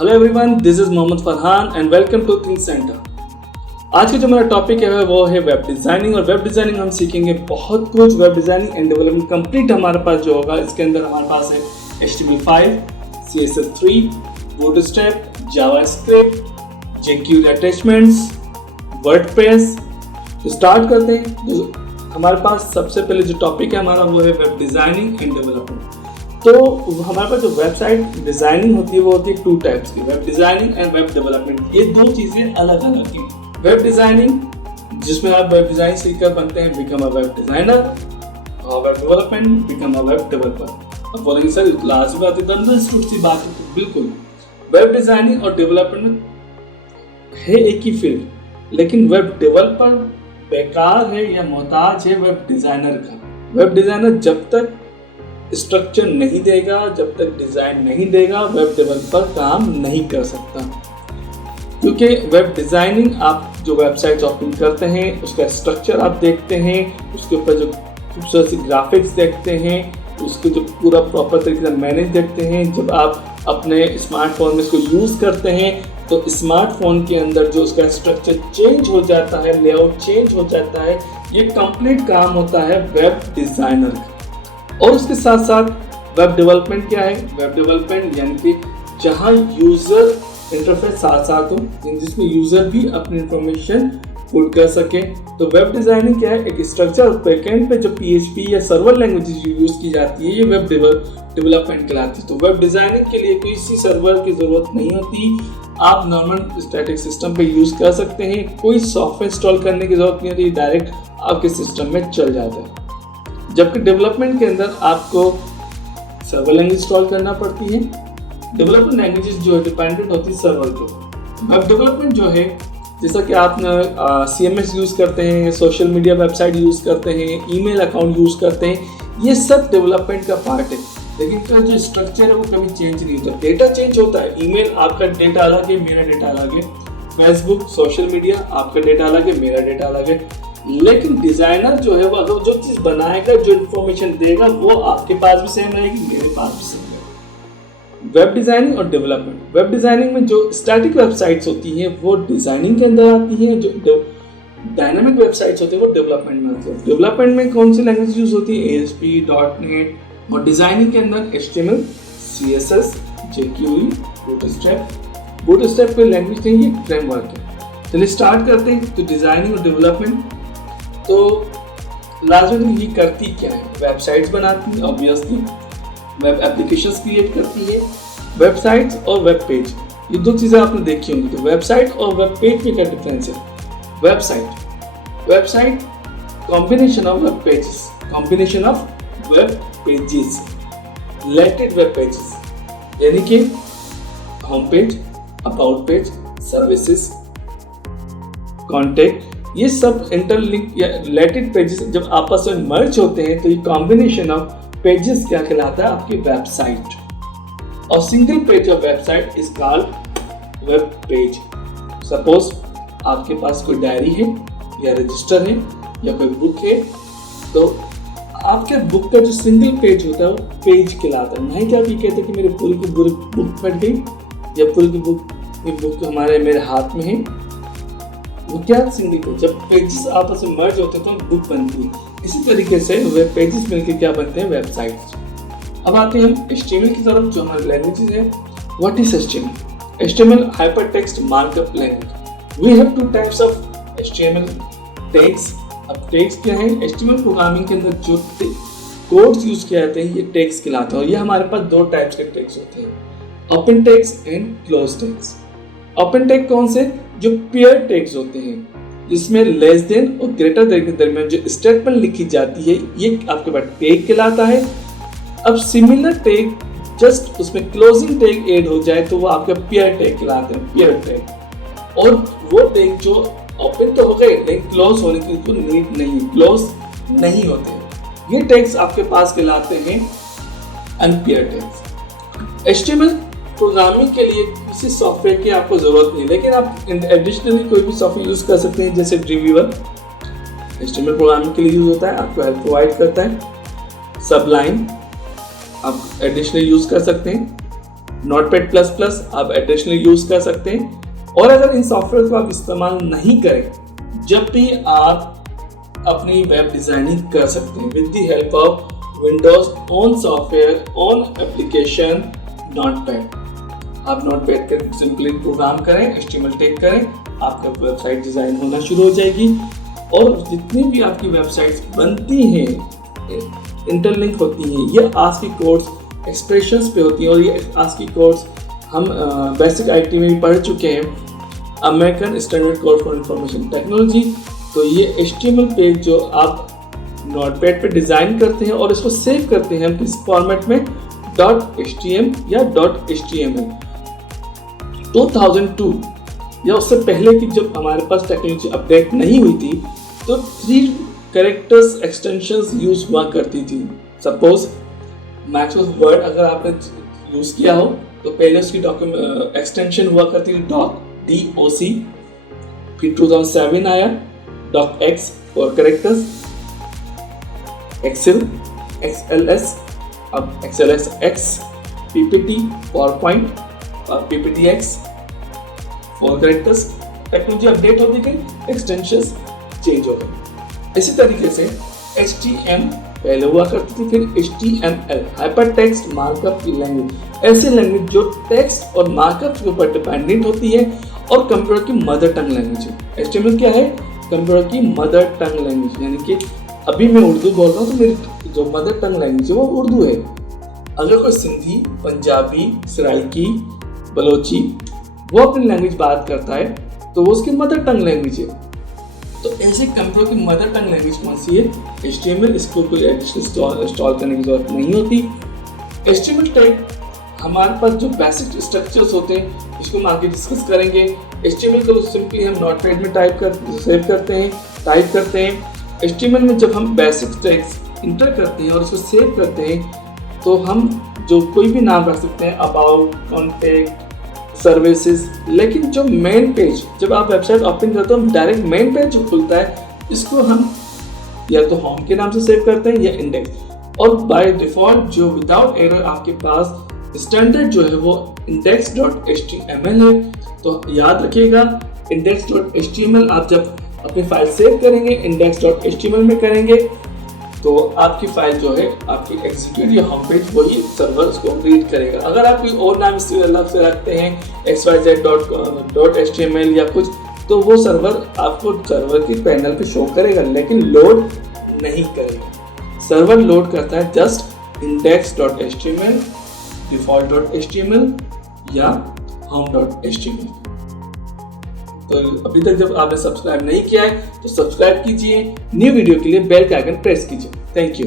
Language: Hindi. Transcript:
Hello everyone, this is Mohammad Farhan and welcome to ThinkCenter। आज का जो मेरा टॉपिक है वो है वेब डिज़ाइनिंग। और वेब डिज़ाइनिंग हम सीखेंगे बहुत कुछ। Web designing and development complete हमारे पास जो होगा, इसके अंदर हमारे पास है HTML5, CSS3, bootstrap, JavaScript, jQuery attachments, WordPress. तो स्टार्ट करते हैं। जो हमारे पास सबसे पहले जो टॉपिक है हमारा वो है वेब डिज़ाइनिंग एंड डेवलपमेंट। तो हमारे पास जो वेबसाइट डिज़ाइनिंग होती है वो होती है टू टाइप्स की, web designing and web development. ये दो चीज़ें अलग अलग हैं। वेब डिज़ाइनिंग जिसमें आप वेब डिज़ाइन सीखकर बनते हैं, बिकम अ वेब डिज़ाइनर, और web development, become a web developer. अब बोलेंगे सर क्लास में आती है सी बात है। तो बिल्कुल वेब डिज़ाइनिंग और डेवलपमेंट है एक ही फील्ड, लेकिन वेब डेवलपर बेकार है या मोहताज है वेब डिज़ाइनर का। वेब डिज़ाइनर जब तक स्ट्रक्चर नहीं देगा, जब तक डिज़ाइन नहीं देगा, वेब डेवलपर काम नहीं कर सकता। क्योंकि वेब डिज़ाइनिंग आप जो वेबसाइट ओपन करते हैं उसका स्ट्रक्चर आप देखते हैं, उसके ऊपर जो खूबसूरत सी ग्राफिक्स देखते हैं, उसको जो पूरा प्रॉपर तरीके से मैनेज देखते हैं। जब आप अपने स्मार्टफोन में इसको यूज़ करते हैं तो स्मार्टफोन के अंदर जो उसका स्ट्रक्चर चेंज हो जाता है, लेआउट चेंज हो जाता है। ये कंप्लीट काम होता है वेब डिज़ाइनर का। और उसके साथ साथ वेब डेवलपमेंट क्या है? वेब डेवलपमेंट यानी कि जहां यूज़र इंटरफेस साथ साथ हो, जिसमें यूज़र भी अपनी इंफॉर्मेशन पुट कर सके। तो वेब डिज़ाइनिंग क्या है? एक स्ट्रक्चर बैकएंड पे जो PHP या सर्वर लैंग्वेज यूज़ की जाती है, ये वेब डेवलपमेंट कहलाती है। तो वेब डिज़ाइनिंग के लिए किसी सर्वर की ज़रूरत नहीं होती, आप नॉर्मल स्टैटिक सिस्टम पे यूज़ कर सकते हैं। कोई सॉफ्टवेयर इंस्टॉल करने की ज़रूरत नहीं होती, डायरेक्ट आपके सिस्टम में चल जाता है। जबकि डेवलपमेंट के अंदर आपको सर्वर लैंग्वेज इंस्टॉल करना पड़ती है। डेवलपमेंट लैंग्वेजेस जो है डिपेंडेंट होती है सर्वर के। वेब डेवलपमेंट जो है, जैसा कि आप CMS यूज़ करते हैं, सोशल मीडिया वेबसाइट यूज़ करते हैं, ईमेल अकाउंट यूज़ करते हैं, ये सब डेवलपमेंट का पार्ट है। लेकिन इसका जो स्ट्रक्चर है वो कभी चेंज नहीं होता। डेटा चेंज होता है, ईमेल आपका डेटा अलग है, मेरा डेटा अलग है, फेसबुक सोशल मीडिया आपका डेटा अलग है, मेरा डेटा अलग है। लेकिन डिजाइनर जो है वो अगर जो चीज बनाएगा, जो इन्फॉर्मेशन देगा, वो आपके पास भी सेम रहेगी, मेरे पास भी सेम रहेगी। वेब डिजाइनिंग और डेवलपमेंट। वेब डिजाइनिंग में जो स्टैटिक वेबसाइट्स होती हैं वो डिजाइनिंग के अंदर आती हैं, जो डायनामिक वेबसाइट्स होती है वो डेवलपमेंट में आती है। डेवलपमेंट में कौन सी लैंग्वेज यूज होती है? ASP, .NET। और डिजाइनिंग के अंदर HTML, CSS, jQuery, bootstrap. Bootstrap कोई लैंग्वेज नहीं है, फ्रेमवर्क है। चलिए स्टार्ट करते हैं। तो डिजाइनिंग और डेवलपमेंट तो लाजमी ये करती क्या है? वेबसाइट्स बनाती है, ऑब्वियसली वेब एप्लीकेशंस क्रिएट करती है। वेबसाइट्स और वेब पेज, ये दो चीज़ें आपने देखी होंगी। तो वेबसाइट और वेब पेज में क्या डिफरेंस है? Website combination of web pages, combination of web pages, related web pages, यानी कि home page, about page, services, contact, ये सब इंटरलिंक या रिलेटेड पेजेस जब आपस में मर्ज होते हैं तो ये कॉम्बिनेशन ऑफ पेजेस क्या कहलाता है? आपकी वेबसाइट। और single page of website is called web page. Suppose आपके पास कोई डायरी है या रजिस्टर है या कोई बुक है, तो आपके बुक का जो सिंगल पेज होता है वो पेज कहलाता है। नहीं कि आप ये कहते कि मेरी पूरी की पूरी बुक फट गई या पूरी की बुक हमारे मेरे हाथ में है, वो क्या सिंगल पेज। जब पेजेस आपस में मर्ज होते हैं तो बुक बनती है। इसी तरीके से वेब पेजेस मिलकर क्या बनते हैं? वेबसाइट्स। अब आते हैं हम HTML की तरफ, जो हमारे लैंग्वेजेस है। What is HTML? HTML hypertext markup language. We have two types of HTML tags. अब टैग्स क्या है? HTML प्रोग्रामिंग के अंदर जो कोड्स यूज किए जाते हैं ये टैग्स कहलाते हैं। और ये हमारे पास दो टाइप्स के टैग्स होते हैं, open tags and close tags. Open tag कौन से? जो पेयर टैग्स होते हैं, जिसमें लेस देन और ग्रेटर देन के दरमियान जो स्टेटमेंट लिखी जाती है, ये आपके पास टैग कहलाता है। अब सिमिलर टैग जस्ट उसमें क्लोजिंग टैग ऐड हो जाए तो वो आपका पेयर टैग कहलाते हैं, पेयर टैग। और वो टैग जो ओपन तो हो गए लेकिन क्लोज होने की तो नीड नहीं, क्लोज नहीं होते, ये टैग्स आपके पास कहलाते हैं अनपेयर टैग्स। HTML प्रोग्रामिंग के लिए किसी सॉफ्टवेयर की आपको ज़रूरत नहीं, लेकिन आप एडिशनली कोई भी सॉफ्टवेयर यूज़ कर सकते हैं, जैसे ड्रीमवीवर HTML प्रोग्रामिंग के लिए यूज़ होता है, आपको हेल्प प्रोवाइड करता है। सबलाइन आप एडिशनली यूज़ कर सकते हैं। नोटपैड प्लस प्लस आप एडिशनली यूज कर सकते हैं। और अगर इन सॉफ्टवेयर को आप इस्तेमाल नहीं करें, जब भी आप अपनी वेब डिजाइनिंग कर सकते हैं with the help of Windows own software own application notepad. आप नोटपैड के सिंपली प्रोग्राम करें, HTML टैग करें, आपका वेबसाइट डिजाइन होना शुरू हो जाएगी। और जितनी भी आपकी वेबसाइट्स बनती हैं, इंटरलिंक होती हैं, ये आस्की कोड्स एक्सप्रेशंस पे होती हैं। और ये आस्की कोड्स हम बेसिक IT में भी पढ़ चुके हैं, American standard code for information technology. तो ये HTML पेज जो आप नोटपैड पे डिजाइन करते हैं और इसको सेव करते हैं हम किस फॉर्मेट में, .htm या .html। 2002 या उससे पहले की जब हमारे पास टेक्नोलॉजी अपडेट नहीं हुई थी, तो 3 कैरेक्टर्स एक्सटेंशंस यूज हुआ करती थी। सपोज माइक्रोसॉफ्ट वर्ड अगर आपने यूज किया हो तो पहले उसकी डॉक्यूमेंट एक्सटेंशन हुआ करती थी DOC। फिर 2007 आया .x for characters, Excel XLS, अब XLSX, PPT PowerPoint और PPTX for characters. Technology update होती गई, एक्सटेंशंस चेंज हो गए। इसी तरीके से HTML पहले हुआ करती थी, फिर HTML hyper text markup language, ऐसी लैंग्वेज जो टेक्स्ट और मार्कअप के ऊपर डिपेंडेंट होती है और कंप्यूटर की मदर टंग लैंग्वेज है। HTML क्या है? कंप्यूटर की मदर टंग लैंग्वेज, यानी कि अभी मैं उर्दू बोल रहा हूँ तो मेरी जो मदर टंग लैंग्वेज है वो उर्दू है। अगर कोई सिंधी, पंजाबी, सराइकी, बलोची वो अपनी लैंग्वेज बात करता है तो वो उसकी मदर टंग लैंग्वेज है। तो ऐसे कंप्यूटर की मदर टंग लैंग्वेज कौन सी है? HTML। इसको कोई एडिशनल इंस्टॉल करने की जरूरत नहीं होती। HTML टैग हमारे पास जो बेसिक स्ट्रक्चर्स होते हैं इसको हम आगे डिस्कस करेंगे। HTML को सिंपली हम नोटपैड में टाइप करते हैं। HTML में जब हम बेसिक टैग्स इंटर करते हैं और इसको सेव करते हैं तो हम जो कोई भी नाम रख सकते हैं, अबाउट, कॉन्टैक्ट, सर्विसेज। लेकिन जो मेन पेज जब आप वेबसाइट ओपन करते हो, डायरेक्ट मेन पेज जो खुलता है इसको हम या तो होम के नाम से सेव करते हैं या इंडेक्स। और बाय डिफॉल्ट जो विदाउट एरर आपके पास स्टैंडर्ड जो है वो index.html है। तो याद रखिएगा index.html आप जब अपनी फाइल सेव करेंगे index.html में करेंगे तो आपकी फाइल जो है आपकी एग्जीक्यूट या होम पेज वही सर्वर उसको रीड करेगा। अगर आप कोई और नाम इससे अलग से रखते हैं xyz.html या कुछ, तो वो सर्वर आपको सर्वर की पैनल पे शो करेगा लेकिन लोड नहीं करेगा। सर्वर लोड करता है जस्ट index.html, default.html या home.html। तो अभी तक जब आपने सब्सक्राइब नहीं किया है तो सब्सक्राइब कीजिए। न्यू वीडियो के लिए बेल का आइकन प्रेस कीजिए। Thank you.